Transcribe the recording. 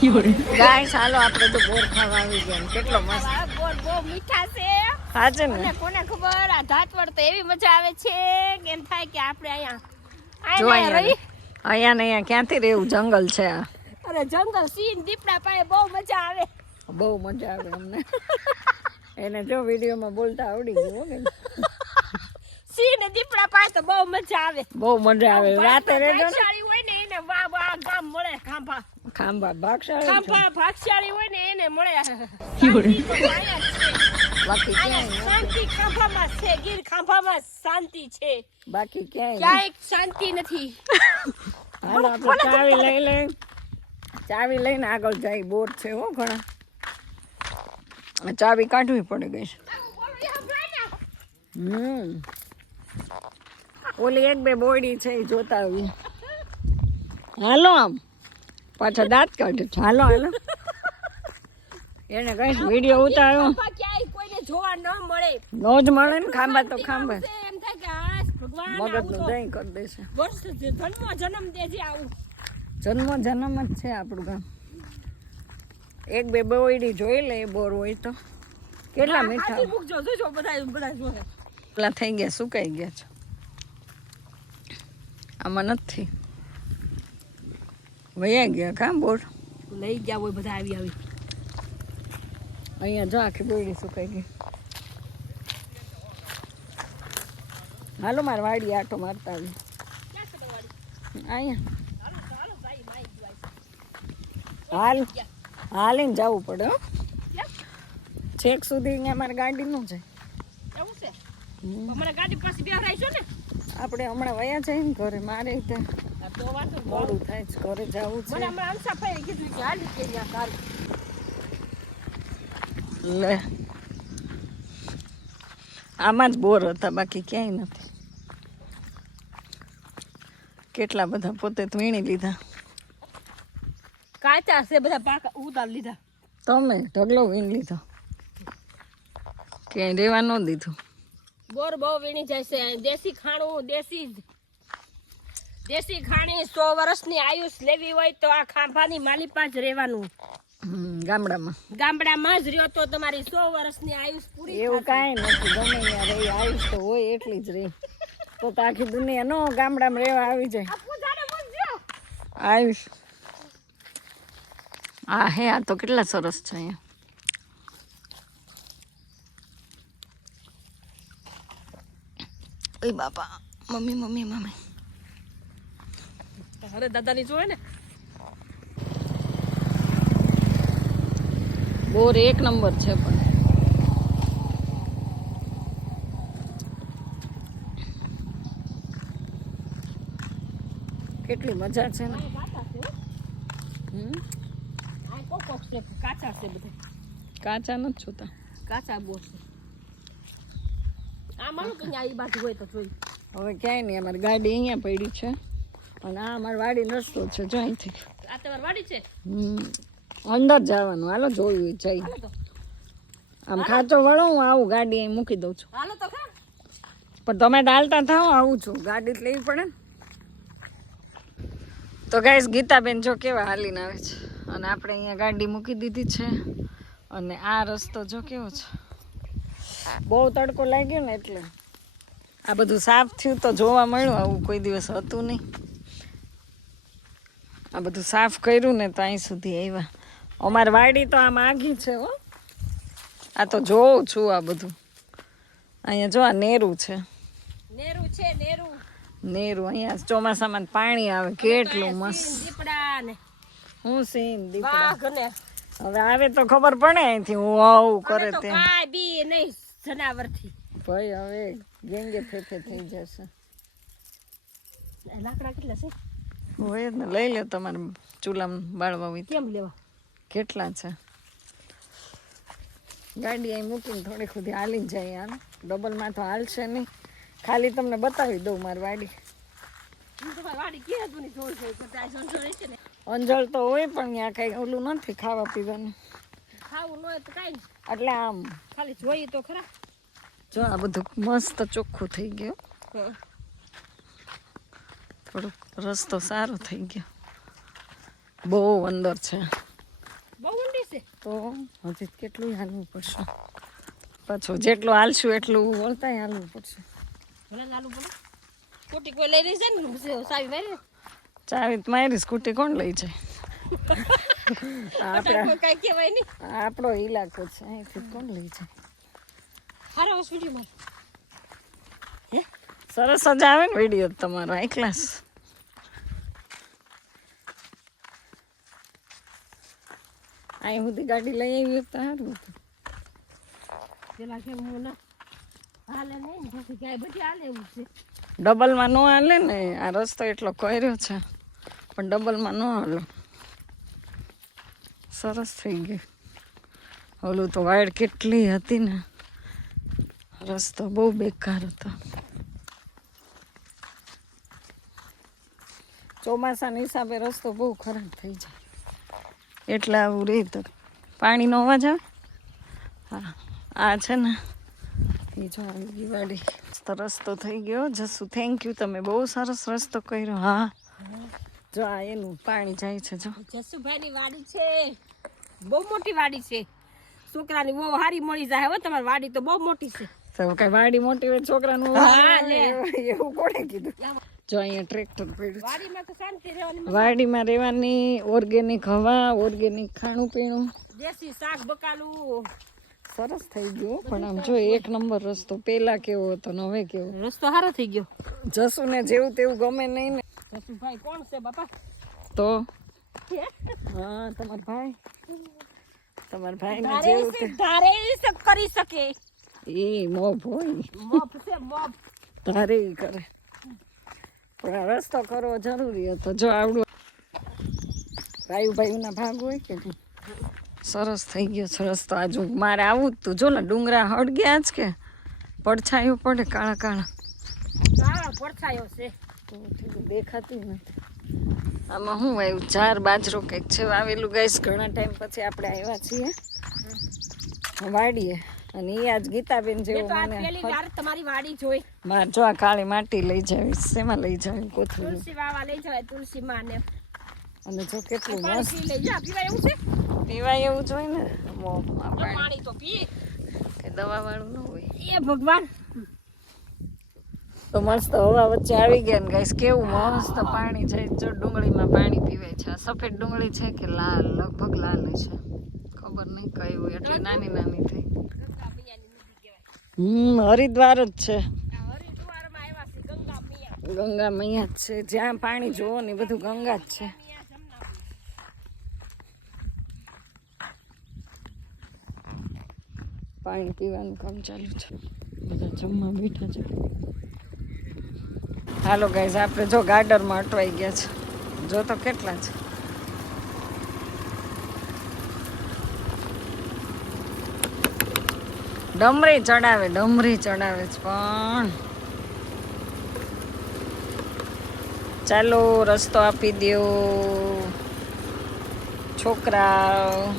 ગાય ચાલો આપણે તો બોર ખાવા આવી ગયા. કેટલો મસ્ત બોર બહુ મીઠા છે. સાચે ને કોને ખબર આ ધાતવડ તો એવી મજા આવે છે કે એમ થાય કે આપણે જો અહીંયા રહી. અહીંયા ને અહીંયા ક્યાંથી રહેવું, જંગલ છે આ. અરે જંગલ સિંહ દીપડા પાસે બહુ મજા આવે. બહુ મજા આવે અમને. એને જો વિડીયોમાં બોલતા આવડી ગયું ને. સિંહ ને દીપડા પાસે તો બહુ મજા આવે. બહુ મજા આવે. રાતે રહેજો ને ભાગશાળી હોય ને એને વાહ વાહ ગામ મળે. ખાંભા ભાગશાળી હોય ને એને મળે. બાકી શાંતિ ખાંભામાં છે. ગીર ખાંભામાં શાંતિ છે. બાકી ક્યાંય શાંતિ નથી. હાલો આપણે ચાવી લઈને આગળ જાય. બોર છે હો ઘણા. ચાવી કાઢવી પડે ગઈ. ઓલી એક બે બોયડી છે એ જોતા આવીએ. હાલો આમ પાછા દાંત કાઢે છે. હાલો એને કઈ વિડીયો ઉતાર્યો ક્યાંય કોઈને જોવા ન મળે. નો જ મળે ને. ખાંભા તો ખાંભા એમ થાય કે આ ભગવાન મગજ નું દહીં કરી દેશે. વર્ષ જન્મ દેજે આવું. જન્મ જ છે આપણું ગામ. એક બે બોયડી જોઈ લે બોર હોય તો. કેટલા મીઠા બધા જોહે. પેલા થઈ ગયા, સુકાઈ ગયા છે. આમાં નથી વયા ગયા કામ બોર લઈ ગયા હોય બધા આવી. અહીંયા જો આખી બોયડી સુકાઈ ગઈ. હાલો મારે વાડી આટો મારતા આવી. અહીંયા હાલીને જવું પડે હો. છેક સુધી અહીંયા મારે ગાડી નું છે. એવું છે અમારા ગાડી પાસે બે રહીશું ને. આપણે હમણાં વયા જાય ને ઘરે. મારે મોડું થાય છે ઘરે જવું છે. લે આમાં જ બોર હતા, બાકી ક્યાંય નથી. કેટલા બધા પોતે તો વીણી લીધા. કાચા છે બધા પાકા ઉતાર લીધા. તમે ઢગલો વીણી લીધો, ક્યાંય રેવા ન દીધું. બોર બહુ વીણી જાય છે. દેશી ખાણું દેશી ખાણી 100 વર્ષની આયુષ લેવી હોય તો આ ખાંભાની માલી પાંચ રહેવાનું. ગામડામાં જ રહ્યો તો તમારી 100 વર્ષની આયુષ પૂરી. એવું કાંઈ નથી. ગમે ત્યાં રહી આયુષ તો હોય એટલી જ રહી. તો આખી દુનિયા નો ગામડામાં રહેવા આવી જાય આયુષ. હા હે આ તો કેટલા સરસ છે અહીંયા. ઓય બાપા, મમ્મી અરે દાદાની જોવે ને. બોર એક નંબર છે. પણ કેટલી મજા છે ને. કાચા છે બધા. કાચા નથી જોતા. કાચા બોર છે. આ માનું કે અહીંયા બાજુ હોય તો જોઈ. હવે ક્યાંય નહીં. અમારી ગાડી અહીંયા પડી છે અને આ અમારી વાડીનો રસ્તો છે. જો અહીંથી આ તમારી વાડી છે. અંદર જવાનું. હાલો જોયું જઈ. આમ ખાચો વળો હું આવું. ગાડી અહીં મૂકી દઉં છું. હાલો તો ખા. પણ તમે ડાલતા થાવ આવું છું. ગાડી જ લેવી પડે ને. તો ગાઈસ ગીતાબેન જો કેવા હાલીને આવે છે. અને આપણે અહીંયા ગાડી મૂકી દીધી છે. અને આ રસ્તો જો કેવો છે. બહુ તડકો લાગ્યો ને એટલે આ બધું સાફ થયું તો જોવા મળ્યું. આવું કોઈ દિવસ હતું નહીં. આ બધું સાફ કર્યું ને તો અહીં સુધી આવ્યા. અમારી વાડી તો આમ આગી છે હો. આ તો જોઉં છું આ બધું. અહીંયા જો આ નેરું છે. નેરું અહીંયા ચોમાસામાં પાણી આવે. કેટલું મસ્ત. હું સીન દીપડા હવે આવે તો ખબર પડે અહીંથી હું આવું કરે તે. જનાવરથી ભાઈ હવે ગેંગે ફેફે થઈ જશે. લાકડા કેટલા છે? હોય ને લઈ લે તમારે ચૂલામાં બાળવા હોય. કેમ લેવા? કેટલા છે? ગાડી અહીં મૂકીને થોડી ખુદી હાલી જાય. યાર ડબલમાં તો હાલશે નહીં. ખાલી તમને બતાવી દઉં મારી વાડી. અંજળ તો હોય પણ ત્યાં કઈ ઓલું નથી ખાવા પીવાનું. એટલે આમ ખાલી જોઈએ તો ખરા. જો આ બધું મસ્ત ચોખ્ખું થઈ ગયું. થોડોક રસ્તો સારો થઈ ગયો. બહુ અંદર છે. છે તો હજી કેટલું હાલવું પડશે પાછું જેટલું હાલશું એટલું વળતા હાલવું પડશે ભલે ચાલુ બોલો સ્કૂટી કોઈ લઈ રહી છે ને સાવી મારી ચાવી મારી સ્કૂટી કોણ લઈ જાય કોઈ કાંઈ કહેવાય નહીં આપણો ઇલાકો છે અહીંથી કોણ લઈ જાય હારા હોસ્પિટલમાં સરસ જ આવે ને વિડીયો તમારો હાઈ ક્લાસ અહીં સુધી ગાડી લઈ આવી તો સારું હતું પેલા કે હું ના હાલે નહીં ને પછી ગાય બધી હાલે એવું છે ડબલમાં ન હાલે ને આ રસ્તો એટલો કર્યો છે પણ ડબલમાં ન હાલો સરસ થઈ ગયું ઓલું તો વાડ કેટલી હતી ને રસ્તો બહુ બેકાર હતો ચોમાસાના હિસાબે રસ્તો બહુ ખરાબ થઈ જાય એટલે આવું રહે તો પાણીનો અવાજ આવે હા આ છે ને એ જો આવી ગઈ વાડી તો રસ્તો થઈ ગયો જસુ થેન્ક યુ તમે બહુ સરસ રસ્તો કર્યો હા જો આ એનું પાણી જાય છે જો જસુભાઈની વાડી છે બહુ મોટી વાડી છે છોકરાની બહુ હારી મળી જાય હો તમારી વાડી તો બહુ મોટી છે તો કઈ વાડી મોટી હોય છોકરાનું હા, લે. એવું કોણે કીધું જો અહીંયા ટ્રેક્ટર પડ્યું વાડીમાં તો શાંતિ રહેવાની છે વાડીમાં રહેવાની ઓર્ગેનિક હવા ઓર્ગેનિક ખાણું પીણું દેશી શાક બકાલું સરસ થઈ ગયું પણ આમ જો એક નંબર રસ્તો પેલા કેવો હતો ને હવે કેવો રસ્તો સારો થઈ ગયો જસુને જેવું તેવું ગમે નહીં ને જસુભાઈ કોણ છે બાપા તો હા તમારા ભાઈ ને જેવું તે ધારે કરી શકે એ મોભ હોય મોફ છે મોફ તારે ઈ કરે પણ આ રસ્તો કરવો જરૂરી હતો જો આવડું ભાઈના ભાગ હોય કે નહીં સરસ થઈ ગયો છે રસ્તો આજુ મારે આવું જ તું જો ને ડુંગરા હળગ્યા જ કે પડછાયું પડે કાળા કાળા હા પડછાયો છે તો દેખાતું નથી આમાં શું આવ્યું ચાર બાજરો કંઈક છે વાવેલું ગઈશ ઘણા ટાઈમ પછી આપણે આવ્યા છીએ વાડીએ અને એ આજ ગીતાબેન મેં જેવું તો આજ મને પહેલી વાર તમારી વાડી જોઈ માર જો આ કાળી માટી લઈ જાવીશ શેમાં લઈ જાવી કોથળી તુલસી વાવા લઈ જવાય તુલસી માં ને અને જો કેટલું પાણી મસ્ત પી લઈ જા પીવાય એવું છે પીવાય એવું જોઈએ ને પાણી તો પી કે દવા વાળું ન હોય એ ભગવાન તો મસ્ત હવા વચ્ચે આવી ગયા ને ગાઈસ કેવું મસ્ત પાણી જાય જો ડુંગળીમાં પાણી પીવાય છે આ સફેદ ડુંગળી છે કે લાલ લગભગ લાલ છે ખબર નહીં કઈ હોય એટલે નાની નાની થઈ ગંગા મિયાની નદી કહેવાય હરિદ્વાર જ છે આ હરિદ્વારમાં આવ્યા છે ગંગા મિયા ગંગા મૈયા જ છે જ્યાં પાણી જોવો ને એ બધું ગંગા જ છે મિયા જમના પાણી પીવાનું કામ ચાલુ છે બધા જમવા બેઠા છે હાલો ગાઈઝ આપણે જો ગાર્ડનમાં અટવાઈ ગયા છે જો તો કેટલા છે ડમરી ચડાવે છે પણ ચાલો રસ્તો આપી દ્યો છોકરા